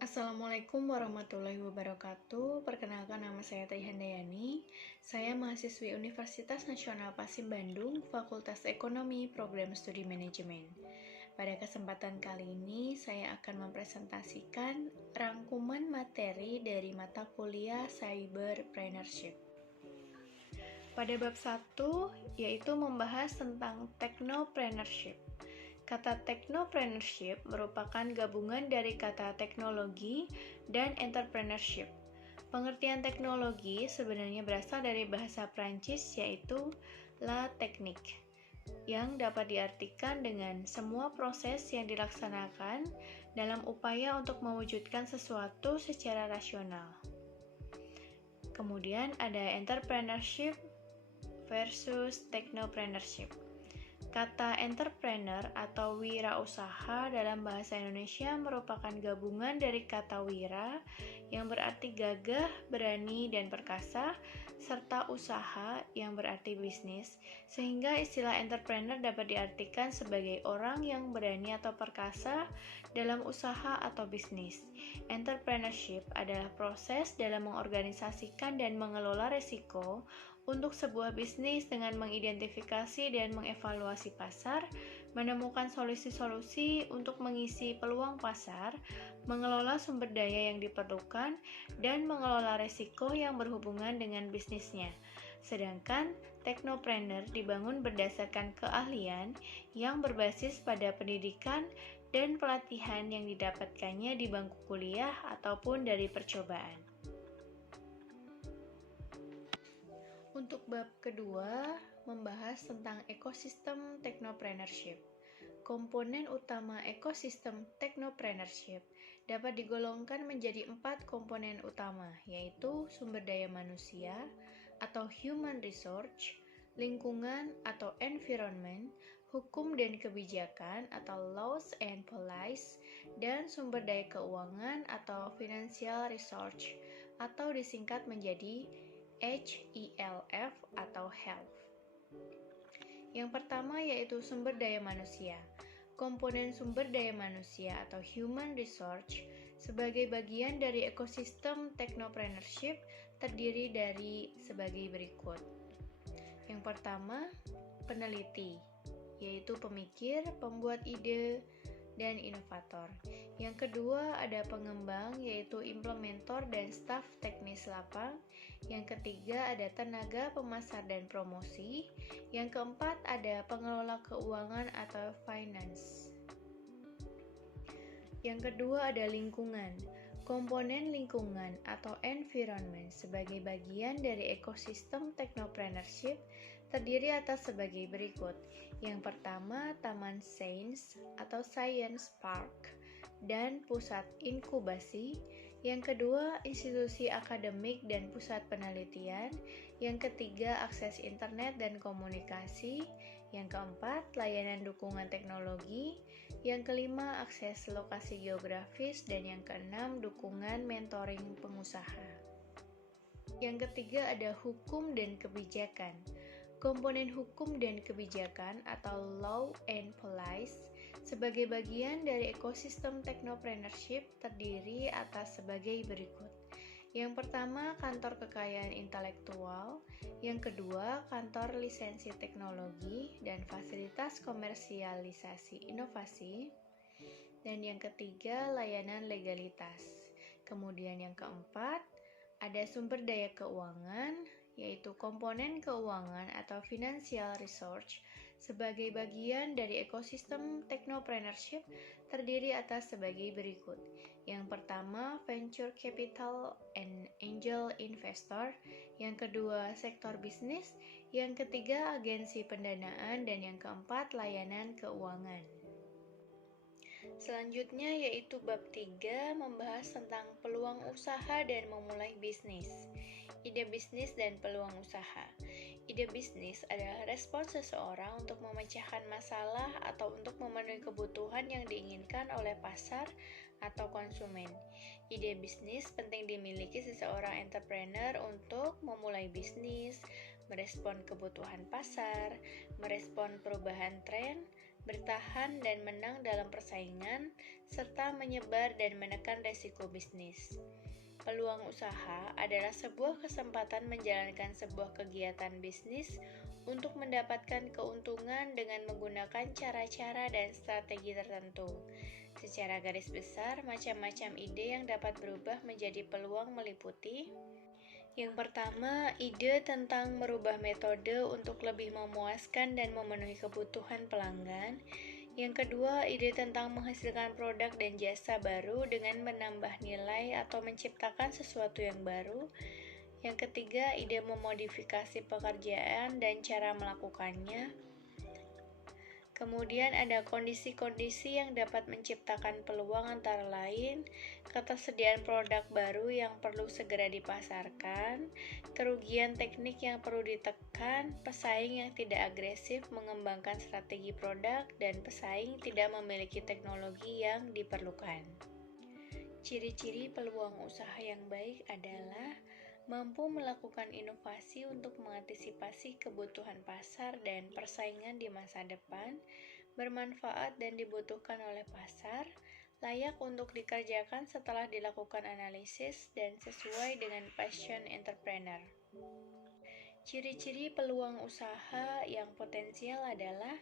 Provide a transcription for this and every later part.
Assalamualaikum warahmatullahi wabarakatuh. Perkenalkan, nama saya Teh Handayani. Saya mahasiswi Universitas Nasional Pasir Bandung, Fakultas Ekonomi, Program Studi Manajemen. Pada kesempatan kali ini, saya akan mempresentasikan rangkuman materi dari mata kuliah Cyberpreneurship. Pada bab 1, yaitu membahas tentang Technopreneurship. Kata technopreneurship merupakan gabungan dari kata teknologi dan entrepreneurship. Pengertian teknologi sebenarnya berasal dari bahasa Prancis yaitu la technique, yang dapat diartikan dengan semua proses yang dilaksanakan dalam upaya untuk mewujudkan sesuatu secara rasional. Kemudian ada entrepreneurship versus technopreneurship. Kata entrepreneur atau wirausaha dalam bahasa Indonesia merupakan gabungan dari kata wira yang berarti gagah, berani, dan perkasa, serta usaha yang berarti bisnis, sehingga istilah entrepreneur dapat diartikan sebagai orang yang berani atau perkasa dalam usaha atau bisnis. Entrepreneurship adalah proses dalam mengorganisasikan dan mengelola risiko untuk sebuah bisnis dengan mengidentifikasi dan mengevaluasi pasar, menemukan solusi-solusi untuk mengisi peluang pasar, mengelola sumber daya yang diperlukan, dan mengelola risiko yang berhubungan dengan bisnisnya. Sedangkan technopreneur dibangun berdasarkan keahlian yang berbasis pada pendidikan dan pelatihan yang didapatkannya di bangku kuliah ataupun dari percobaan. Untuk bab kedua, membahas tentang ekosistem technopreneurship. Komponen utama ekosistem technopreneurship dapat digolongkan menjadi 4 komponen utama, yaitu sumber daya manusia atau human resource, lingkungan atau environment, hukum dan kebijakan atau laws and policies, dan sumber daya keuangan atau financial resource atau disingkat menjadi HELF atau health. Yang pertama yaitu sumber daya manusia. Komponen sumber daya manusia atau human resource sebagai bagian dari ekosistem technopreneurship terdiri dari sebagai berikut. Yang pertama, peneliti, yaitu pemikir, pembuat ide, dan inovator. Yang kedua ada pengembang, yaitu implementer dan staf teknis lapang. Yang ketiga ada tenaga pemasar dan promosi. Yang keempat ada pengelola keuangan atau finance. Yang kedua ada lingkungan. Komponen lingkungan atau environment sebagai bagian dari ekosistem technopreneurship terdiri atas sebagai berikut. Yang pertama, Taman Sains atau Science Park dan pusat inkubasi. Yang kedua, institusi akademik dan pusat penelitian. Yang ketiga, akses internet dan komunikasi. Yang keempat, layanan dukungan teknologi. Yang kelima, akses lokasi geografis. Dan yang keenam, dukungan mentoring pengusaha. Yang ketiga ada hukum dan kebijakan. Komponen hukum dan kebijakan atau law and policy sebagai bagian dari ekosistem technopreneurship terdiri atas sebagai berikut. Yang pertama, kantor kekayaan intelektual. Yang kedua, kantor lisensi teknologi dan fasilitas komersialisasi inovasi. Dan yang ketiga, layanan legalitas. Kemudian yang keempat, ada sumber daya keuangan, yaitu komponen keuangan atau financial resource sebagai bagian dari ekosistem technopreneurship terdiri atas sebagai berikut. Yang pertama, venture capital and angel investor. Yang kedua, sektor bisnis. Yang ketiga, agensi pendanaan. Dan yang keempat, layanan keuangan. Selanjutnya yaitu bab 3 membahas tentang peluang usaha dan memulai bisnis. Ide bisnis dan peluang usaha. Ide bisnis adalah respon seseorang untuk memecahkan masalah atau untuk memenuhi kebutuhan yang diinginkan oleh pasar atau konsumen. Ide bisnis penting dimiliki seseorang entrepreneur untuk memulai bisnis, merespon kebutuhan pasar, merespon perubahan tren, bertahan dan menang dalam persaingan, serta menyebar dan menekan resiko bisnis. Peluang usaha adalah sebuah kesempatan menjalankan sebuah kegiatan bisnis untuk mendapatkan keuntungan dengan menggunakan cara-cara dan strategi tertentu. Secara garis besar, macam-macam ide yang dapat berubah menjadi peluang meliputi: yang pertama, ide tentang merubah metode untuk lebih memuaskan dan memenuhi kebutuhan pelanggan. Yang kedua, ide tentang menghasilkan produk dan jasa baru dengan menambah nilai atau menciptakan sesuatu yang baru. Yang ketiga, ide memodifikasi pekerjaan dan cara melakukannya. Kemudian ada kondisi-kondisi yang dapat menciptakan peluang, antara lain ketersediaan produk baru yang perlu segera dipasarkan, kerugian teknik yang perlu ditekan, pesaing yang tidak agresif mengembangkan strategi produk, dan pesaing tidak memiliki teknologi yang diperlukan. Ciri-ciri peluang usaha yang baik adalah mampu melakukan inovasi untuk mengantisipasi kebutuhan pasar dan persaingan di masa depan, bermanfaat dan dibutuhkan oleh pasar, layak untuk dikerjakan setelah dilakukan analisis, dan sesuai dengan passion entrepreneur. Ciri-ciri peluang usaha yang potensial adalah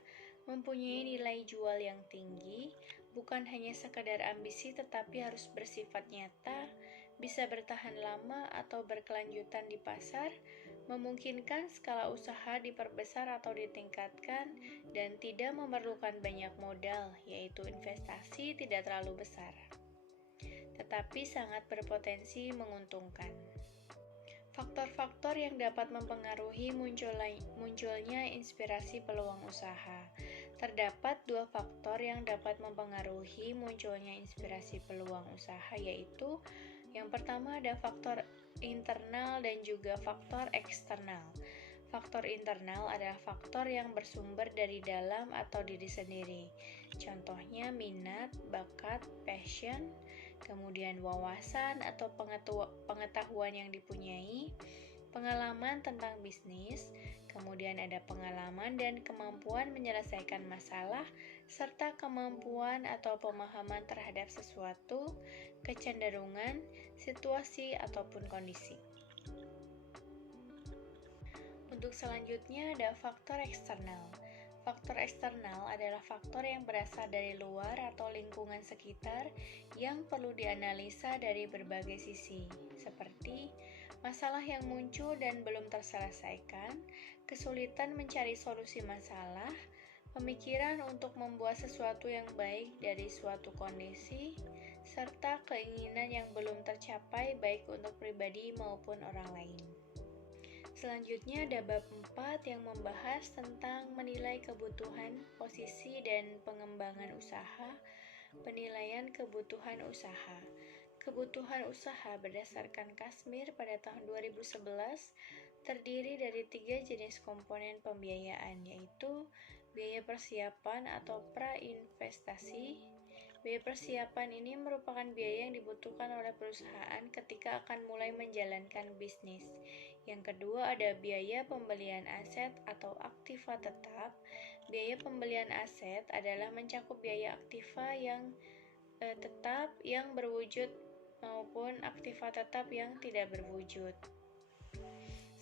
mempunyai nilai jual yang tinggi, bukan hanya sekadar ambisi tetapi harus bersifat nyata, bisa bertahan lama atau berkelanjutan di pasar, memungkinkan skala usaha diperbesar atau ditingkatkan, dan tidak memerlukan banyak modal, yaitu investasi tidak terlalu besar, tetapi sangat berpotensi menguntungkan. Faktor-faktor yang dapat mempengaruhi munculnya inspirasi peluang usaha. Terdapat dua faktor yang dapat mempengaruhi munculnya inspirasi peluang usaha, yaitu yang pertama ada faktor internal dan juga faktor eksternal. Faktor internal adalah faktor yang bersumber dari dalam atau diri sendiri. Contohnya minat, bakat, passion, kemudian wawasan atau pengetahuan yang dipunyai, pengalaman tentang bisnis, kemudian ada pengalaman dan kemampuan menyelesaikan masalah, serta kemampuan atau pemahaman terhadap sesuatu, kecenderungan, situasi, ataupun kondisi. Untuk selanjutnya ada faktor eksternal. Faktor eksternal adalah faktor yang berasal dari luar atau lingkungan sekitar yang perlu dianalisa dari berbagai sisi, seperti masalah yang muncul dan belum terselesaikan, kesulitan mencari solusi masalah, pemikiran untuk membuat sesuatu yang baik dari suatu kondisi, serta keinginan yang belum tercapai baik untuk pribadi maupun orang lain. Selanjutnya ada bab 4 yang membahas tentang menilai kebutuhan, posisi, dan pengembangan usaha, penilaian kebutuhan usaha. Kebutuhan usaha berdasarkan Kasmir pada tahun 2011 terdiri dari 3 jenis komponen pembiayaan, yaitu biaya persiapan atau pra-investasi. Biaya persiapan ini merupakan biaya yang dibutuhkan oleh perusahaan ketika akan mulai menjalankan bisnis. Yang kedua ada biaya pembelian aset atau aktiva tetap. Biaya pembelian aset adalah mencakup biaya aktiva yang tetap yang berwujud maupun aktiva tetap yang tidak berwujud.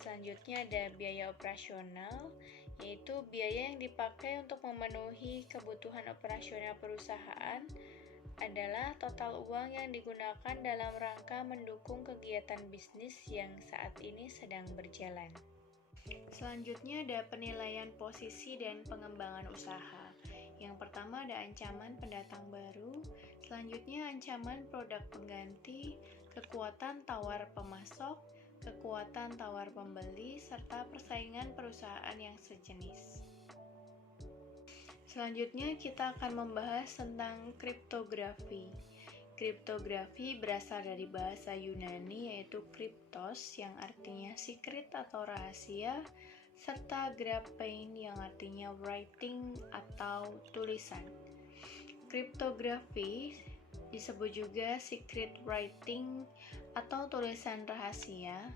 Selanjutnya ada biaya operasional, yaitu biaya yang dipakai untuk memenuhi kebutuhan operasional perusahaan, adalah total uang yang digunakan dalam rangka mendukung kegiatan bisnis yang saat ini sedang berjalan. Selanjutnya ada penilaian posisi dan pengembangan usaha. Yang pertama ada ancaman pendatang baru, selanjutnya ancaman produk pengganti, kekuatan tawar pemasok, kekuatan tawar pembeli, serta persaingan perusahaan yang sejenis. Selanjutnya kita akan membahas tentang kriptografi. Kriptografi berasal dari bahasa Yunani yaitu kriptos yang artinya secret atau rahasia, serta graphein yang artinya writing atau tulisan. Kriptografi disebut juga secret writing atau tulisan rahasia.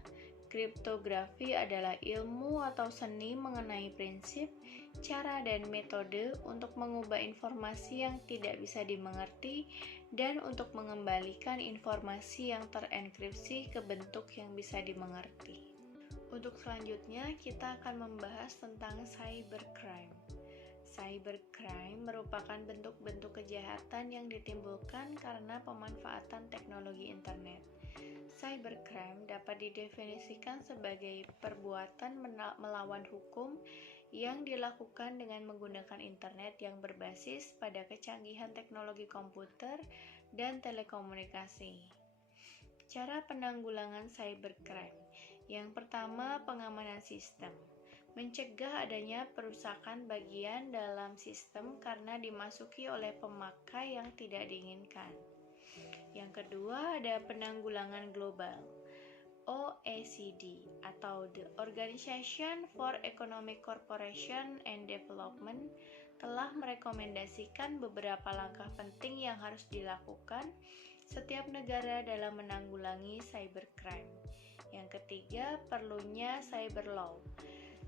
Kriptografi adalah ilmu atau seni mengenai prinsip, cara, dan metode untuk mengubah informasi yang tidak bisa dimengerti dan untuk mengembalikan informasi yang terenkripsi ke bentuk yang bisa dimengerti. Untuk selanjutnya, kita akan membahas tentang cybercrime. Cybercrime merupakan bentuk-bentuk kejahatan yang ditimbulkan karena pemanfaatan teknologi internet. Cybercrime dapat didefinisikan sebagai perbuatan melawan hukum yang dilakukan dengan menggunakan internet yang berbasis pada kecanggihan teknologi komputer dan telekomunikasi. Cara penanggulangan cybercrime. Yang pertama, pengamanan sistem. Mencegah adanya perusakan bagian dalam sistem karena dimasuki oleh pemakai yang tidak diinginkan. Yang kedua, ada penanggulangan global. OECD atau The Organization for Economic Cooperation and Development telah merekomendasikan beberapa langkah penting yang harus dilakukan setiap negara dalam menanggulangi cybercrime. Yang ketiga, perlunya cyber law.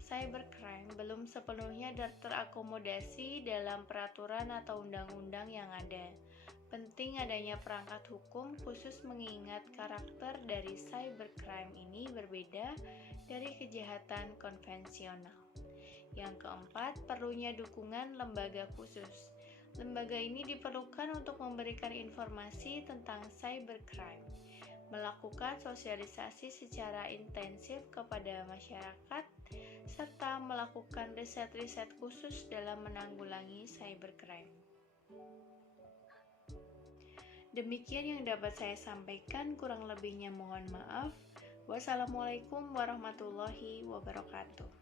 Cybercrime belum sepenuhnya terakomodasi dalam peraturan atau undang-undang yang ada. Penting adanya perangkat hukum khusus mengingat karakter dari cybercrime ini berbeda dari kejahatan konvensional. Yang keempat, perlunya dukungan lembaga khusus. Lembaga ini diperlukan untuk memberikan informasi tentang cybercrime, melakukan sosialisasi secara intensif kepada masyarakat, serta melakukan riset-riset khusus dalam menanggulangi cybercrime. Demikian yang dapat saya sampaikan, kurang lebihnya mohon maaf. Wassalamualaikum warahmatullahi wabarakatuh.